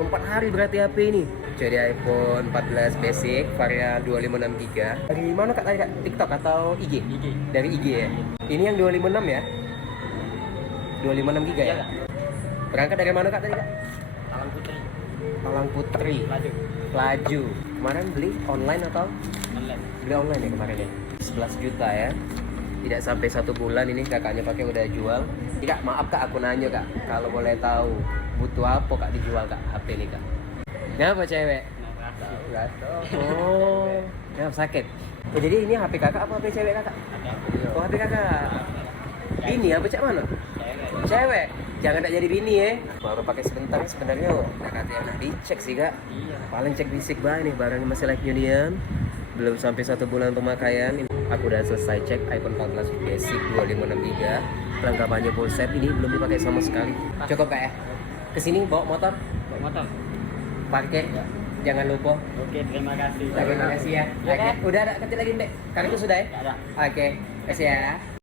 baru 4 hari berarti HP ini. Jadi iPhone 14 basic varian 256GB. Dari mana kak tadi kak? TikTok atau IG? IG. Dari IG ya. Ini yang 256 ya? 256GB ya? Iya. Berangkat dari mana kak tadi kak? Talang Putri. Talang Putri. Laju. Laju. Kemarin beli online atau? Online. Beli online ya kemarin ya? 11 juta ya. Tidak sampai 1 bulan ini kakaknya pakai udah jual. Kak, maaf kak, aku nanya kak, kalau boleh tahu butuh apa kak dijual kak HP ini kak? Kenapa cewek? Oh, kenapa sakit? Oh, jadi ini HP kakak apa HP cewek kakak? Ada. Oh, HP kakak. Bini apa cak mana? Cewek. Cewek. Jangan tak jadi bini ya. Baru pakai sebentar sebenarnya. Kakak yang dicek sih kak. Iya. Paling cek fisik banget nih, barangnya masih like union. Belum sampai 1 bulan pemakaian. Aku udah selesai cek iPhone 14 basic 256GB. Kelengkapannya full set, ini belum dipakai sama sekali. Cukup kak ya? Kesini bawa motor, Bawa motor. parkir. Jangan lupa. Oke, terima kasih. Terima kasih ya. Ya, Oke. Kak. Udah ada kecil lagi dek. Kali itu sudah ya? Ada. Oke. Kasih ya.